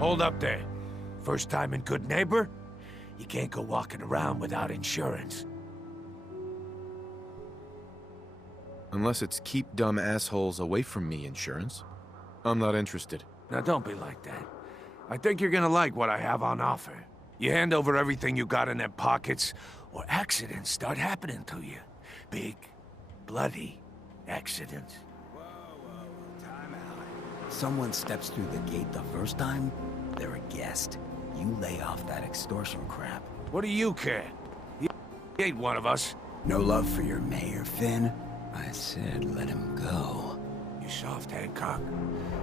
Hold up there. First time in Good Neighbor? You can't go walking around without insurance. Unless it's keep dumb assholes away from me insurance. I'm not interested. Now don't be like that. I think you're gonna like what I have on offer. You hand over everything you got in them pockets, or accidents start happening to you. Big, bloody accidents. Whoa, time out. Someone steps through the gate the first time, they're a guest. You lay off that extortion crap. What do you care? He ain't one of us. No love for your mayor, Finn? I said let him go. You soft, Hancock.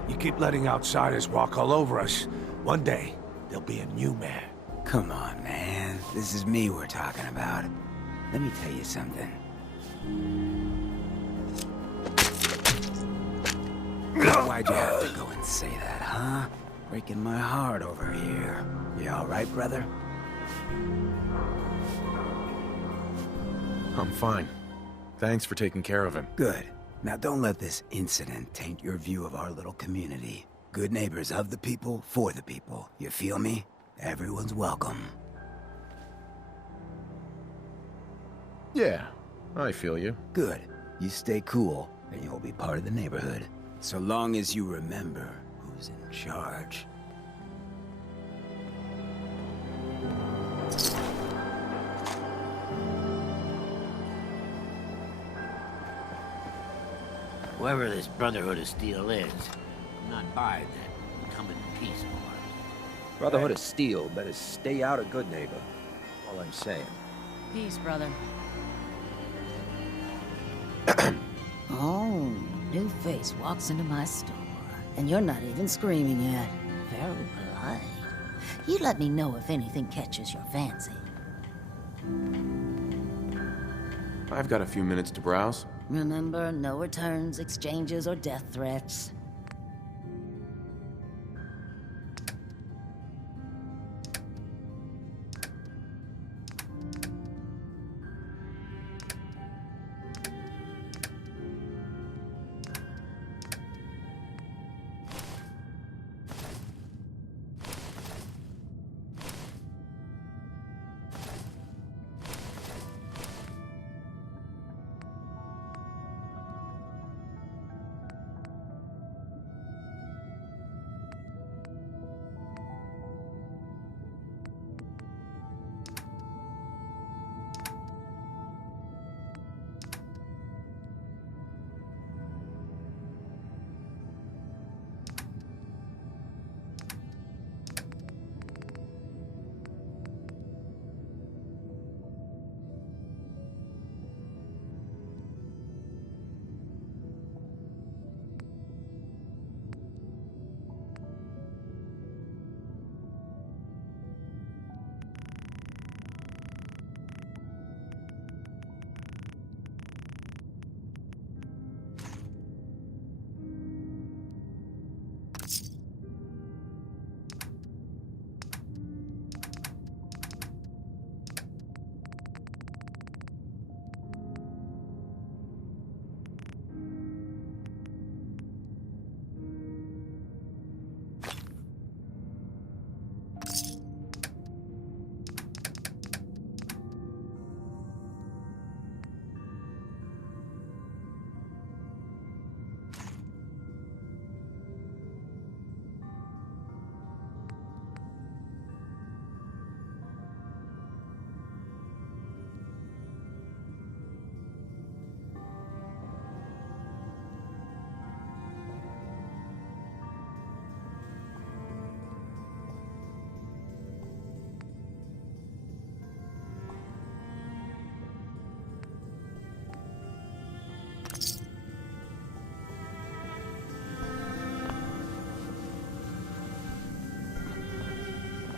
You keep letting outsiders walk all over us. One day, there'll be a new mayor. Come on, man. This is me we're talking about. Let me tell you something. Why'd you have to go and say that, huh? Breaking my heart over here. You all right, brother? I'm fine. Thanks for taking care of him. Good. Now don't let this incident taint your view of our little community. Good neighbors of the people, for the people. You feel me? Everyone's welcome. Yeah, I feel you. Good. You stay cool, and you'll be part of the neighborhood. So long as you remember who's in charge. Whoever this Brotherhood of Steel is, I'm not buying that. Come in peace, boys. Brotherhood of Steel better stay out of Good Neighbor. All I'm saying. Peace, brother. Oh, new face walks into my store, and you're not even screaming yet. Very polite. You let me know if anything catches your fancy. I've got a few minutes to browse. Remember, no returns, exchanges, or death threats.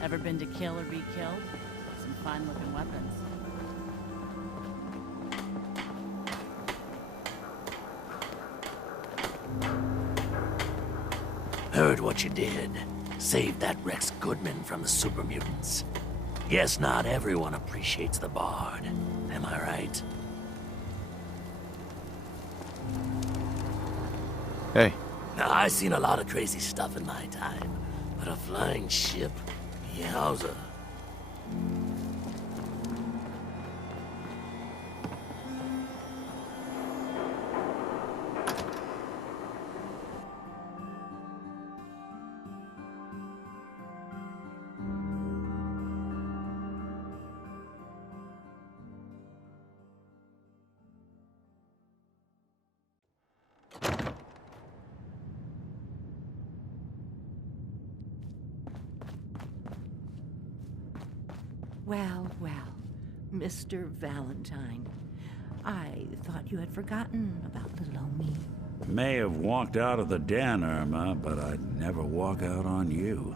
Ever been to kill or be killed? Some fine-looking weapons. Heard what you did. Saved that Rex Goodman from the super mutants. Guess not everyone appreciates the Bard. Am I right? Hey. Now, I've seen a lot of crazy stuff in my time. But a flying ship? Yowza. Well, Mr. Valentine. I thought you had forgotten about little old me. May have walked out of the den, Irma, but I'd never walk out on you.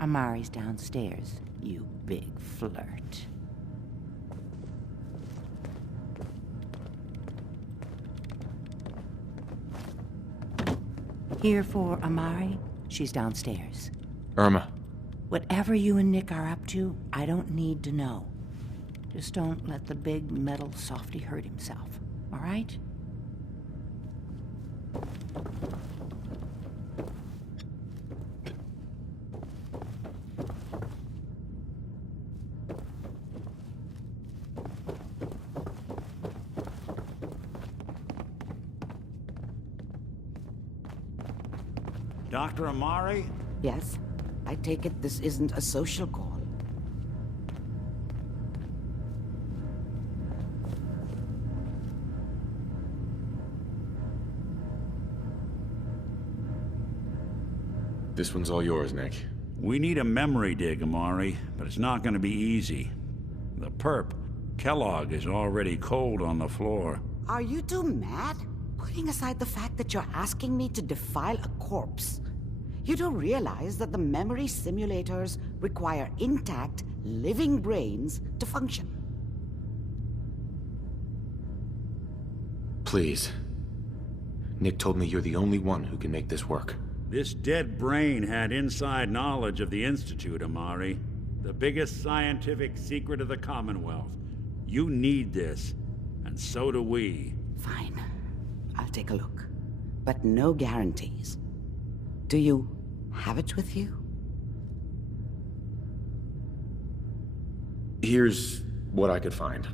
Amari's downstairs, you big flirt. Here for Amari? She's downstairs. Irma. Whatever you and Nick are up to, I don't need to know. Just don't let the big metal softy hurt himself, all right? Dr. Amari? Yes? I take it this isn't a social call. This one's all yours, Nick. We need a memory dig, Amari, but it's not going to be easy. The perp, Kellogg, is already cold on the floor. Are you two mad? Putting aside the fact that you're asking me to defile a corpse, you do realize that the memory simulators require intact, living brains to function. Please. Nick told me you're the only one who can make this work. This dead brain had inside knowledge of the Institute, Amari. The biggest scientific secret of the Commonwealth. You need this, and so do we. Fine. I'll take a look. But no guarantees. Do you have it with you? Here's what I could find.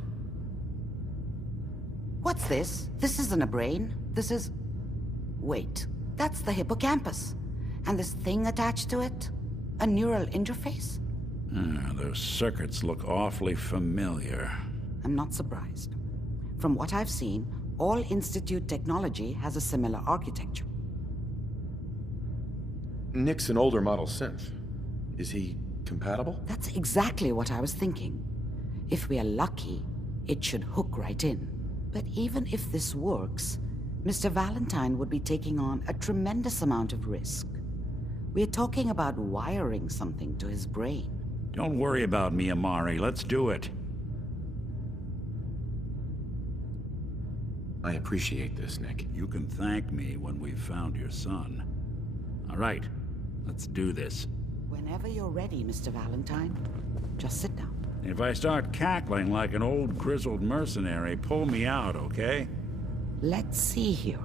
What's this? This isn't a brain. This is... Wait. That's the hippocampus. And this thing attached to it? A neural interface? Those circuits look awfully familiar. I'm not surprised. From what I've seen, all Institute technology has a similar architecture. Nick's an older model synth. Is he compatible? That's exactly what I was thinking. If we are lucky, it should hook right in. But even if this works, Mr. Valentine would be taking on a tremendous amount of risk. We're talking about wiring something to his brain. Don't worry about me, Amari. Let's do it. I appreciate this, Nick. You can thank me when we've found your son. All right, let's do this. Whenever you're ready, Mr. Valentine, just sit down. If I start cackling like an old grizzled mercenary, pull me out, okay? Let's see here.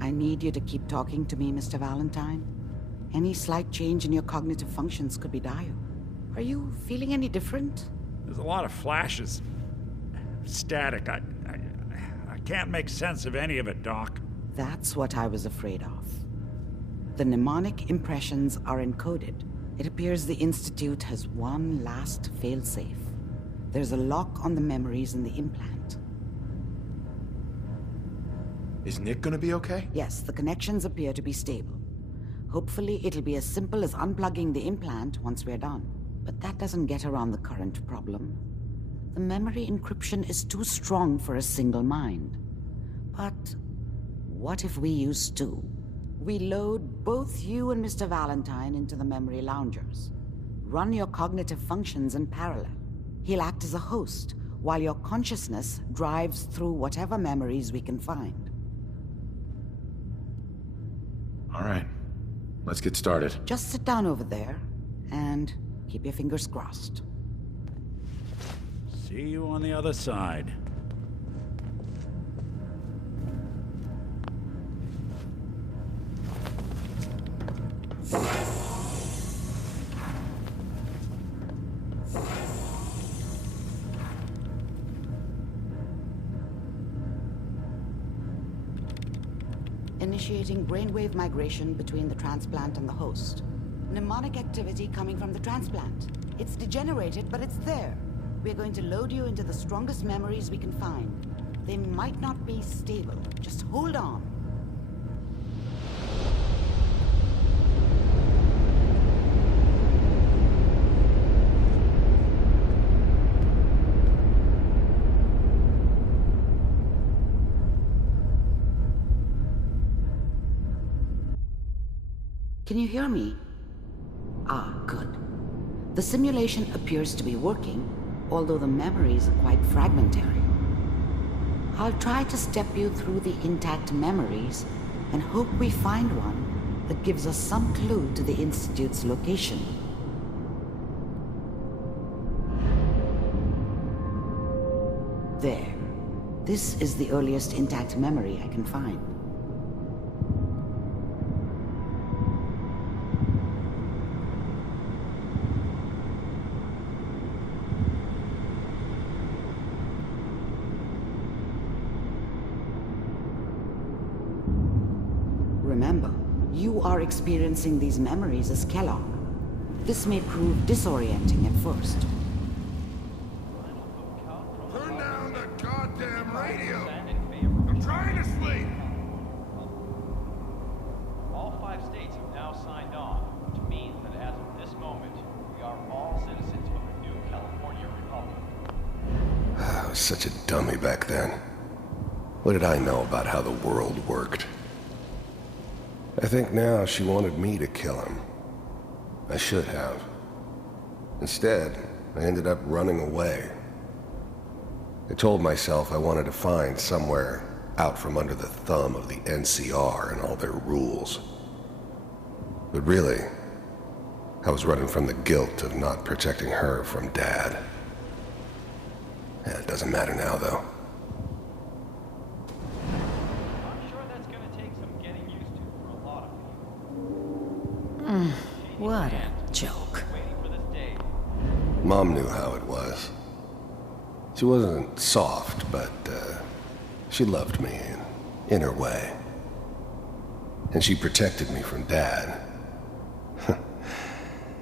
I need you to keep talking to me, Mr. Valentine. Any slight change in your cognitive functions could be dire. Are you feeling any different? There's a lot of flashes. Static. I can't make sense of any of it, Doc. That's what I was afraid of. The mnemonic impressions are encoded. It appears the Institute has one last failsafe. There's a lock on the memories in the implant. Is Nick gonna be okay? Yes, the connections appear to be stable. Hopefully, it'll be as simple as unplugging the implant once we're done. But that doesn't get around the current problem. The memory encryption is too strong for a single mind. But what if we use two? We load both you and Mr. Valentine into the memory loungers. Run your cognitive functions in parallel. He'll act as a host, while your consciousness drives through whatever memories we can find. All right. Let's get started. Just sit down over there, and keep your fingers crossed. See you on the other side. initiating brainwave migration between the transplant and the host. Mnemonic activity coming from the transplant. It's degenerated, but it's there. We're going to load you into the strongest memories we can find. They might not be stable. Just hold on. Can you hear me? Ah, good. The simulation appears to be working, although the memories are quite fragmentary. I'll try to step you through the intact memories and hope we find one that gives us some clue to the Institute's location. There. This is the earliest intact memory I can find. Remember, you are experiencing these memories as Kellogg. This may prove disorienting at first. Turn down the goddamn radio! I'm trying to sleep! All 5 states have now signed on, which means that as of this moment, we are all citizens of the new California Republic. I was such a dummy back then. What did I know about how the world worked? I think now she wanted me to kill him. I should have. Instead, I ended up running away. I told myself I wanted to find somewhere out from under the thumb of the NCR and all their rules. But really, I was running from the guilt of not protecting her from Dad. It doesn't matter now, though. What a joke. Mom knew how it was. She wasn't soft, but she loved me in her way. And she protected me from Dad.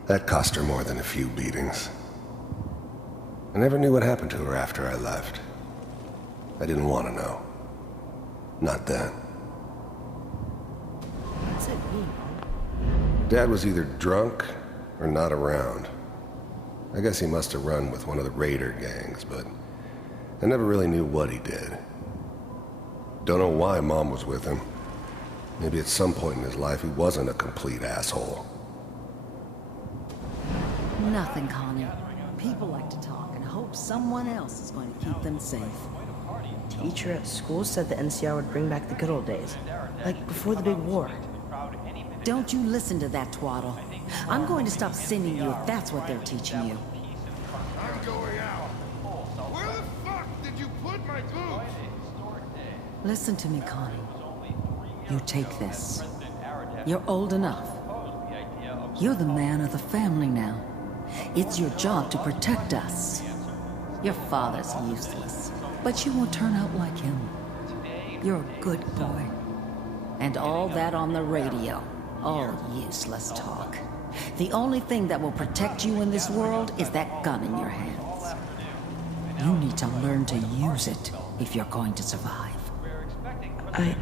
That cost her more than a few beatings. I never knew what happened to her after I left. I didn't want to know. Not then. What's it mean? Dad was either drunk or not around. I guess he must have run with one of the raider gangs, but I never really knew what he did. Don't know why Mom was with him. Maybe at some point in his life he wasn't a complete asshole. Nothing, Connie. People like to talk and hope someone else is going to keep them safe. Teacher at school said the NCR would bring back the good old days, like before the big war. Don't you listen to that twaddle. I'm going to stop sending you if that's what they're teaching you. I'm going out. Where the fuck did you put my boots? Listen to me, Connie. You take this. You're old enough. You're the man of the family now. It's your job to protect us. Your father's useless, but you won't turn out like him. You're a good boy. And all that on the radio, all useless talk. The only thing that will protect you in this world is that gun in your hands. You need to learn to use it if you're going to survive. I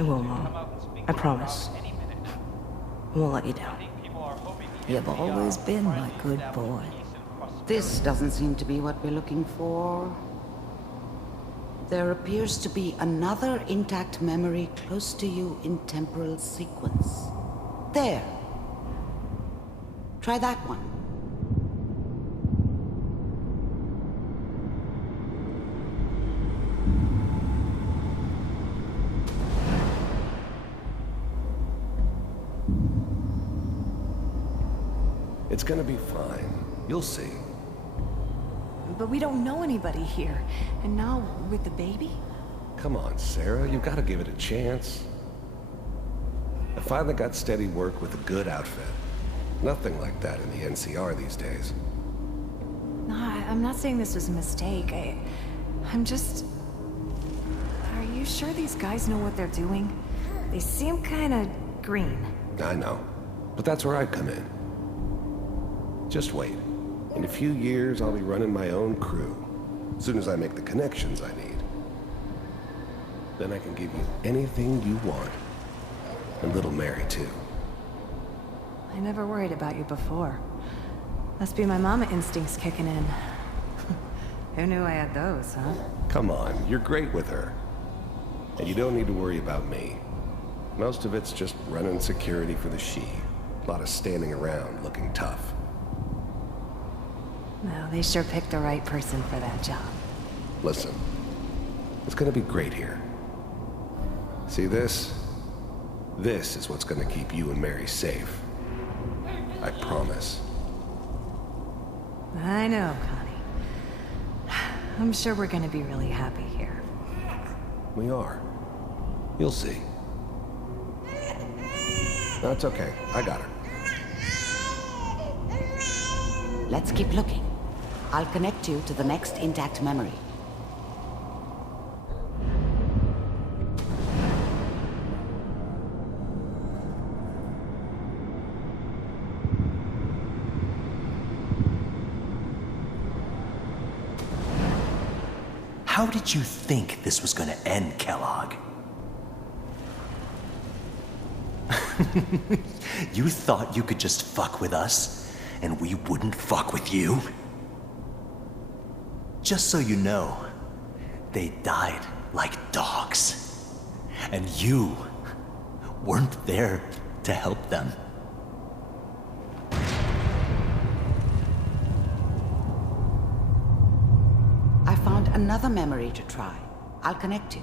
will, Mom. I promise. I won't let you down. You've always been my good boy. This doesn't seem to be what we're looking for. There appears to be another intact memory close to you in temporal sequence. There. Try that one. It's gonna be fine. You'll see. But we don't know anybody here. And now, with the baby? Come on, Sarah. You've got to give it a chance. I finally got steady work with a good outfit. Nothing like that in the NCR these days. No, I'm not saying this was a mistake. I'm just... Are you sure these guys know what they're doing? They seem kinda green. I know, but that's where I come in. Just wait. In a few years, I'll be running my own crew. As soon as I make the connections I need. Then I can give you anything you want. And little Mary, too. I never worried about you before. Must be my mama instincts kicking in. Who knew I had those, huh? Come on, you're great with her. And you don't need to worry about me. Most of it's just running security for the she. A lot of standing around looking tough. No, they sure picked the right person for that job. Listen, it's gonna be great here. See this? This is what's gonna keep you and Mary safe. I promise. I know, Connie. I'm sure we're gonna be really happy here. We are. You'll see. That's okay. I got her. Let's keep looking. I'll connect you to the next intact memory. How did you think this was gonna end, Kellogg? You thought you could just fuck with us, and we wouldn't fuck with you? Just so you know, they died like dogs. And you weren't there to help them. I found another memory to try. I'll connect you.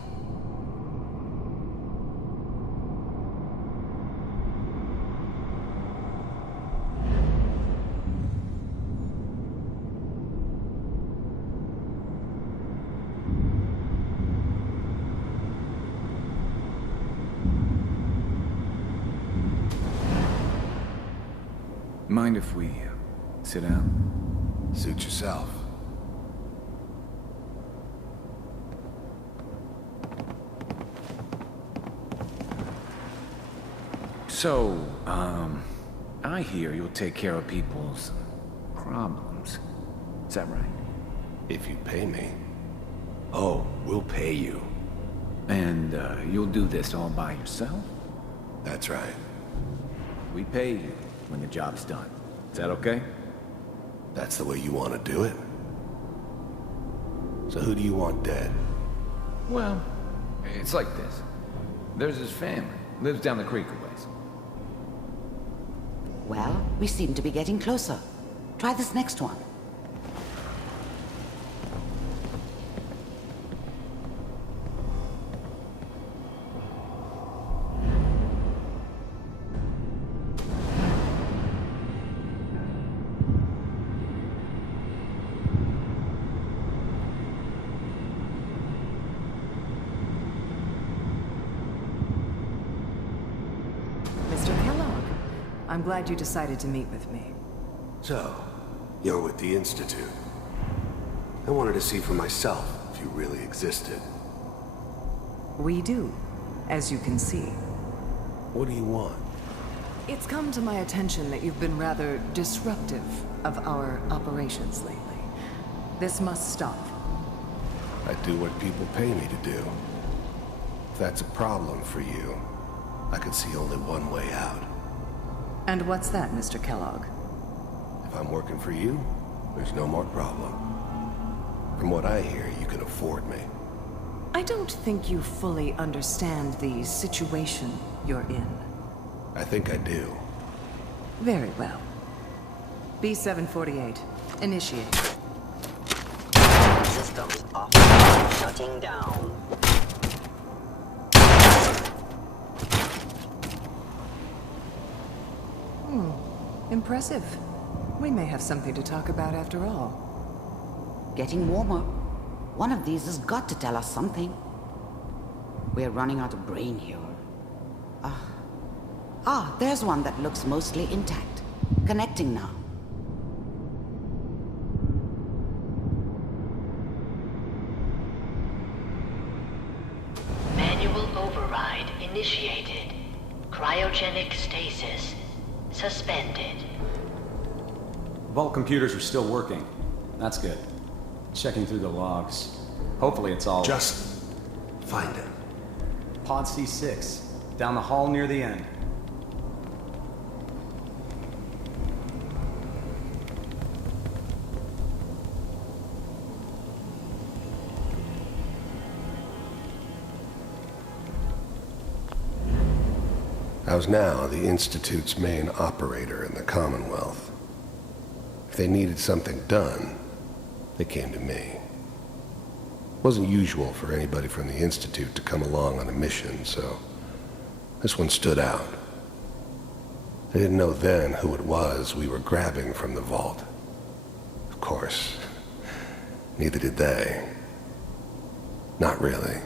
Mind if we sit down? Suit yourself. So, I hear you'll take care of people's problems. Is that right? If you pay me. Oh, we'll pay you. And, you'll do this all by yourself? That's right. We pay you when the job's done. Is that okay? That's the way you want to do it? So who do you want dead? Well, it's like this. There's his family. Lives down the creek a ways. Well, we seem to be getting closer. Try this next one. I'm glad you decided to meet with me. So, you're with the Institute. I wanted to see for myself if you really existed. We do, as you can see. What do you want? It's come to my attention that you've been rather disruptive of our operations lately. This must stop. I do what people pay me to do. If that's a problem for you, I can see only one way out. And what's that, Mr. Kellogg? If I'm working for you, there's no more problem. From what I hear, you can afford me. I don't think you fully understand the situation you're in. I think I do. Very well. B-748, initiate. Systems off. Shutting down. Impressive. We may have something to talk about after all. Getting warmer. One of these has got to tell us something. We're running out of brain here. There's one that looks mostly intact. Connecting now. Manual override initiated. Cryogenic stasis. Suspended. Vault computers are still working. That's good. Checking through the logs. Hopefully it's all... Just find it. Pod C6. Down the hall near the end. I was now the Institute's main operator in the Commonwealth. If they needed something done, they came to me. It wasn't usual for anybody from the Institute to come along on a mission, so this one stood out. I didn't know then who it was we were grabbing from the vault. Of course, neither did they. Not really.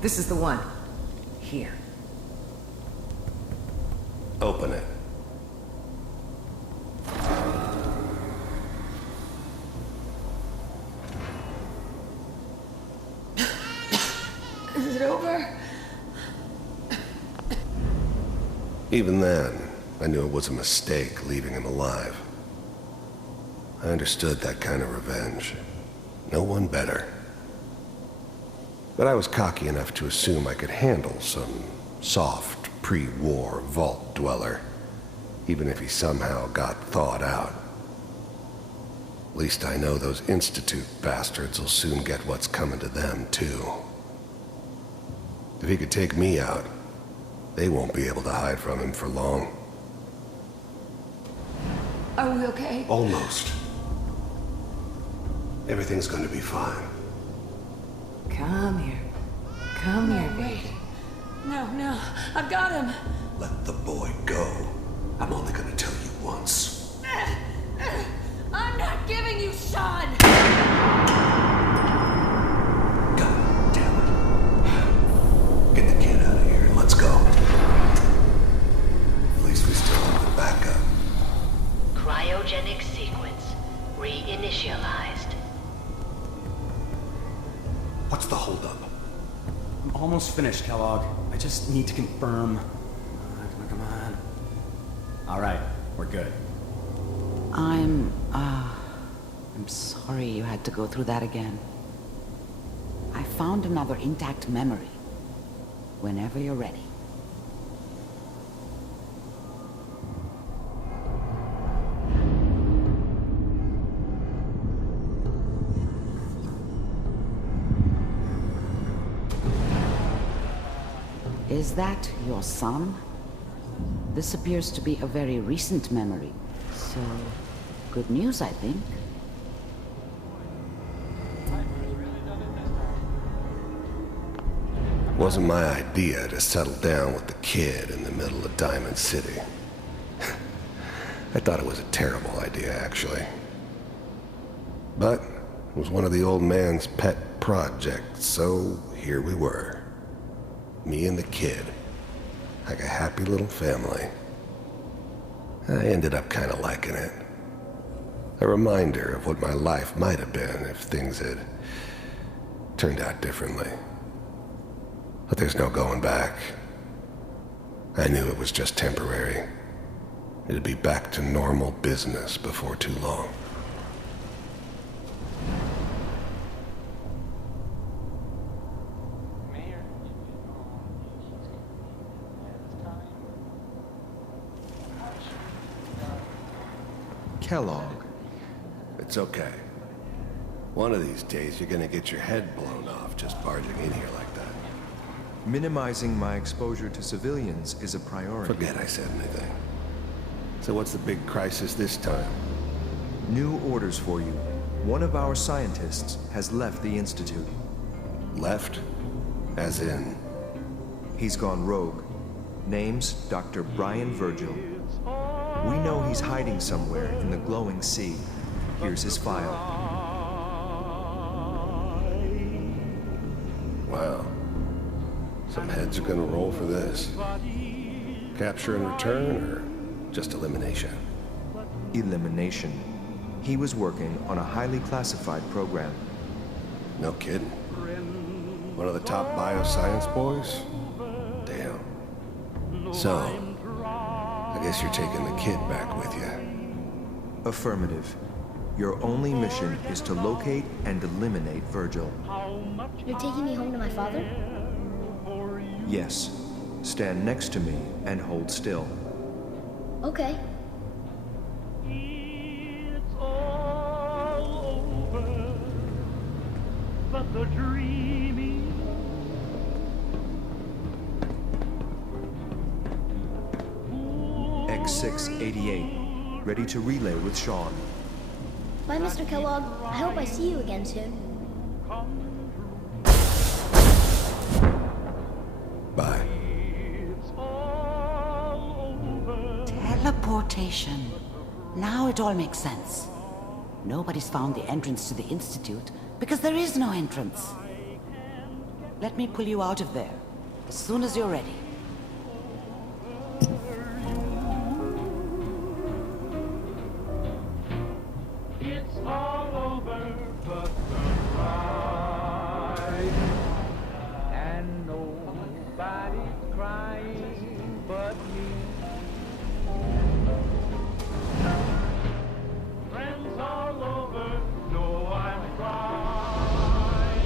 This is the one. Here. Open it. Is it over? Even then, I knew it was a mistake leaving him alive. I understood that kind of revenge. No one better. But I was cocky enough to assume I could handle some soft, pre-war vault dweller, even if he somehow got thawed out. At least I know those Institute bastards will soon get what's coming to them, too. If he could take me out, they won't be able to hide from him for long. Are we okay? Almost. Everything's going to be fine. Come here. Come here, baby. No, I've got him. Let the boy go. I'm only going to tell you once. I'm not giving you Sean! God damn it. Get the kid out of here and let's go. At least we still have the backup. Cryogenic sequence reinitialized. What's the holdup? I'm almost finished, Kellogg. I just need to confirm. Come on. All right, we're good. I'm sorry you had to go through that again. I found another intact memory. Whenever you're ready. Is that your son? This appears to be a very recent memory, so good news, I think. Wasn't my idea to settle down with the kid in the middle of Diamond City. I thought it was a terrible idea, actually. But it was one of the old man's pet projects, so here we were. Me and the kid. Like a happy little family. I ended up kind of liking it. A reminder of what my life might have been if things had turned out differently. But there's no going back. I knew it was just temporary. It'd be back to normal business before too long. Kellogg. It's okay. One of these days you're gonna get your head blown off just barging in here like that. Minimizing my exposure to civilians is a priority. Forget I said anything. So what's the big crisis this time? New orders for you. One of our scientists has left the Institute. Left? As in? He's gone rogue. Name's Dr. Brian Virgil. We know he's hiding somewhere in the glowing sea. Here's his file. Wow. Some heads are gonna roll for this. Capture and return, or just elimination? Elimination. He was working on a highly classified program. No kidding. One of the top bioscience boys? Damn. So, I guess you're taking the kid back with you. Affirmative. Your only mission is to locate and eliminate Virgil. You're taking me home to my father? Yes. Stand next to me and hold still. Okay. It's all over, but the dreaming. X688. Ready to relay with Sean. Bye, Mr. Kellogg. I hope I see you again soon. Bye. Teleportation. Now it all makes sense. Nobody's found the entrance to the Institute because there is no entrance. Let me pull you out of there as soon as you're ready. It's all over, but the ride. And nobody's crying but me. Friends all over know I'm crying.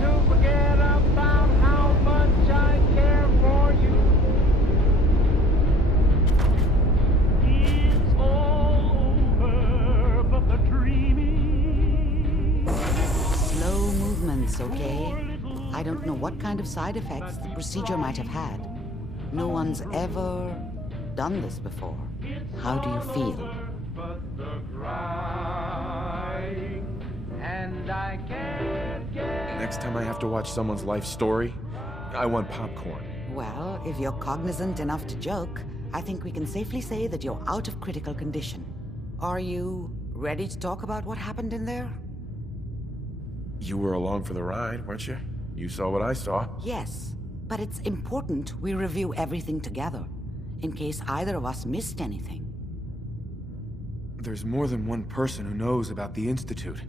To forget about how much I care for you. It's all over, but the dreaming. Slow movements, okay? I don't know what kind of side effects the procedure might have had. No one's ever done this before. How do you feel? And I can't get. Next time I have to watch someone's life story, I want popcorn. Well, if you're cognizant enough to joke, I think we can safely say that you're out of critical condition. Are you ready to talk about what happened in there? You were along for the ride, weren't you? You saw what I saw. Yes, but it's important we review everything together, in case either of us missed anything. There's more than one person who knows about the Institute.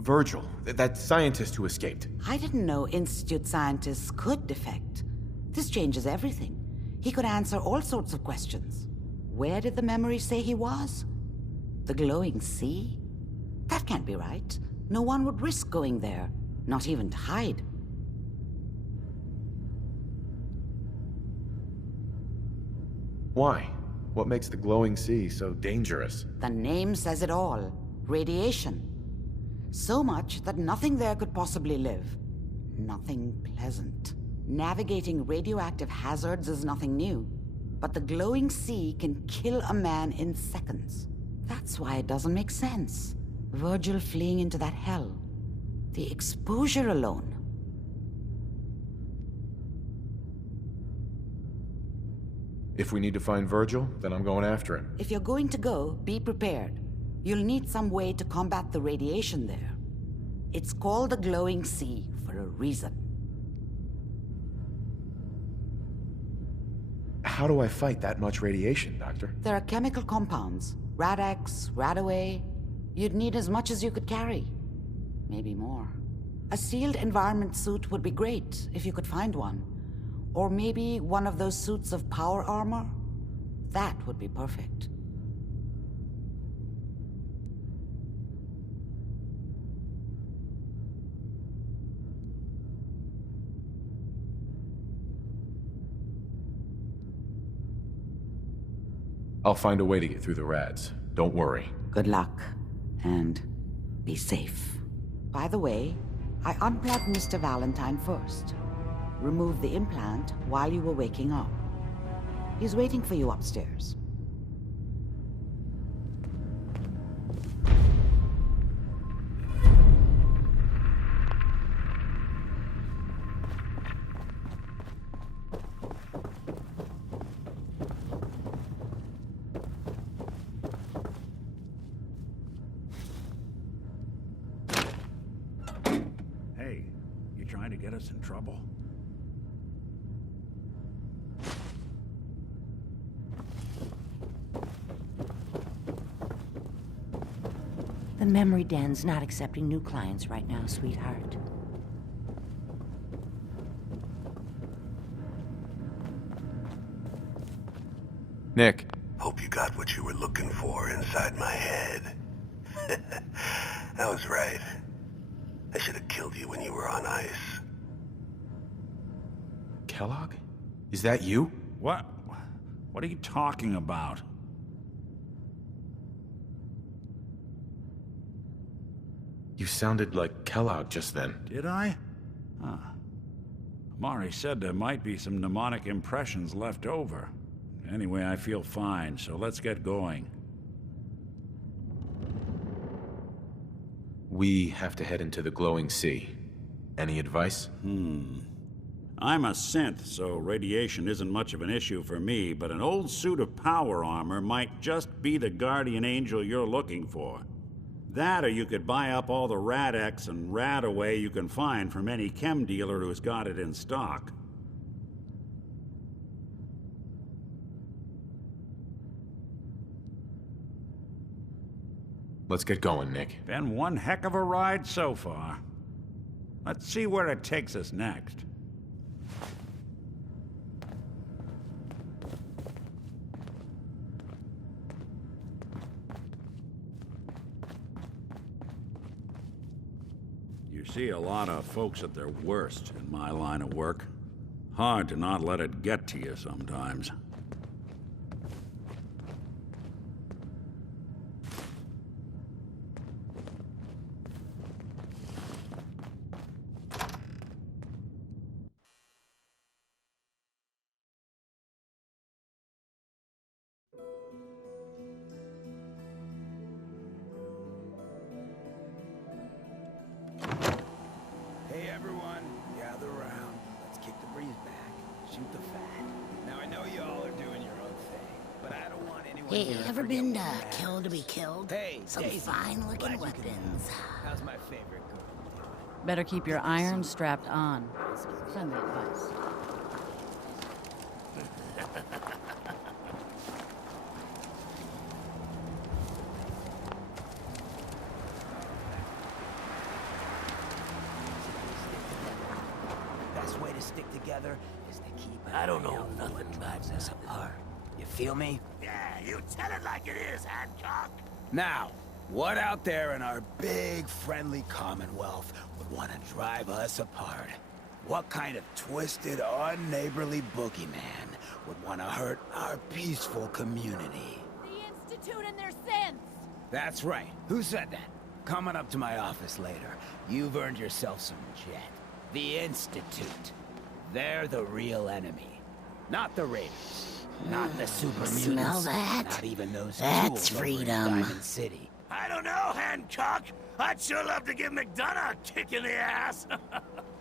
Virgil, that scientist who escaped. I didn't know Institute scientists could defect. This changes everything. He could answer all sorts of questions. Where did the memory say he was? The glowing sea? That can't be right. No one would risk going there, not even to hide. Why? What makes the glowing sea so dangerous? The name says it all. Radiation. So much that nothing there could possibly live. Nothing pleasant. Navigating radioactive hazards is nothing new. But the glowing sea can kill a man in seconds. That's why it doesn't make sense. Virgil fleeing into that hell. The exposure alone. If we need to find Virgil, then I'm going after him. If you're going to go, be prepared. You'll need some way to combat the radiation there. It's called the glowing sea for a reason. How do I fight that much radiation, Doctor? There are chemical compounds. Rad-X, Radaway. You'd need as much as you could carry. Maybe more. A sealed environment suit would be great, if you could find one. Or maybe one of those suits of power armor? That would be perfect. I'll find a way to get through the rads. Don't worry. Good luck. And be safe. By the way, I unplugged Mr. Valentine first. Removed the implant while you were waking up. He's waiting for you upstairs. Hey, you trying to get us in trouble? The memory den's not accepting new clients right now, sweetheart. Nick. Hope you got what you were looking for inside my head. I was right. I should have killed you when you were on ice. Kellogg? Is that you? What? What are you talking about? You sounded like Kellogg just then. Did I? Huh. Amari said there might be some mnemonic impressions left over. Anyway, I feel fine, so let's get going. We have to head into the glowing sea. Any advice? I'm a synth, so radiation isn't much of an issue for me, but an old suit of power armor might just be the guardian angel you're looking for. That, or you could buy up all the Rad-X and Rad-Away you can find from any chem dealer who's got it in stock. Let's get going, Nick. Been one heck of a ride so far. Let's see where it takes us next. You see a lot of folks at their worst in my line of work. Hard to not let it get to you sometimes. Hey everyone, gather around. Let's kick the breeze back. Shoot the fat. Now I know you all are doing your own thing, but I don't want anyone Hey, here to ever forget been what matters. killed to be killed? Hey, Some Daisy, fine-looking glad you could weapons. help. How's my favorite girl? Better keep your irons strapped on. Friendly advice. Best way to stick together is to keep I don't know nothing about this apart. You feel me? Yeah, you tell it like it is, Hancock. Now, what out there in our big, friendly Commonwealth would want to drive us apart? What kind of twisted, unneighborly boogeyman would want to hurt our peaceful community? The Institute and their sins! That's right. Who said that? Coming up to my office later. You've earned yourself some jet. The Institute. They're the real enemy. Not the Raiders. Not the super mutants. Smell that? Not even those That's tools over in freedom. Diamond City. I don't know, Hancock. I'd sure love to give McDonough a kick in the ass.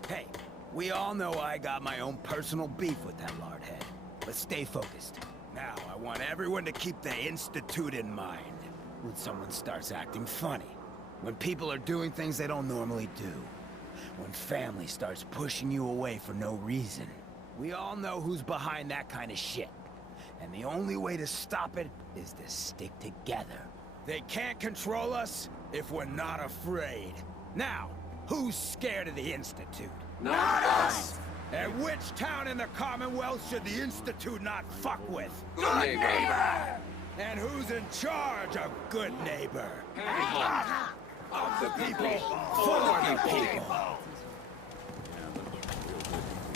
Hey, we all know I got my own personal beef with that lardhead. But stay focused. Now, I want everyone to keep the Institute in mind. When someone starts acting funny. When people are doing things they don't normally do. When family starts pushing you away for no reason. We all know who's behind that kind of shit. And the only way to stop it is to stick together. They can't control us if we're not afraid. Now, who's scared of the Institute? Not us! And which town in the Commonwealth should the Institute not fuck with? Good neighbor! And who's in charge of good neighbor? Of the people, for the people.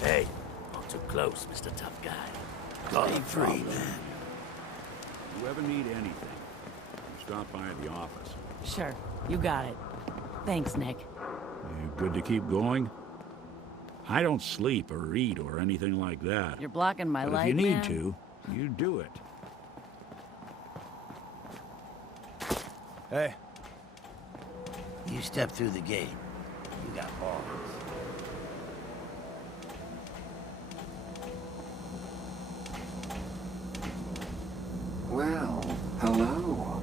Hey, not too close, Mr. Tough Guy. Got Stay a free, problem. man. If you ever need anything, stop by the office. Sure, you got it. Thanks, Nick. You good to keep going? I don't sleep or eat or anything like that. You're blocking my But light, if you need man. to, you do it. Hey. You step through the gate. You got balls. Well, hello.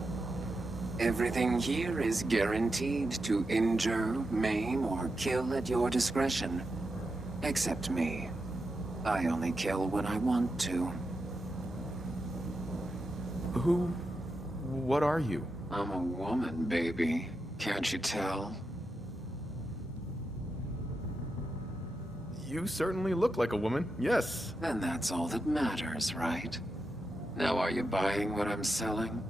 Everything here is guaranteed to injure, maim, or kill at your discretion. Except me. I only kill when I want to. What are you? I'm a woman, baby. Can't you tell? You certainly look like a woman, yes. And that's all that matters, right? Now are you buying what I'm selling?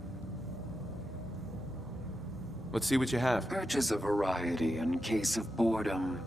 Let's see what you have. Purchase a variety in case of boredom.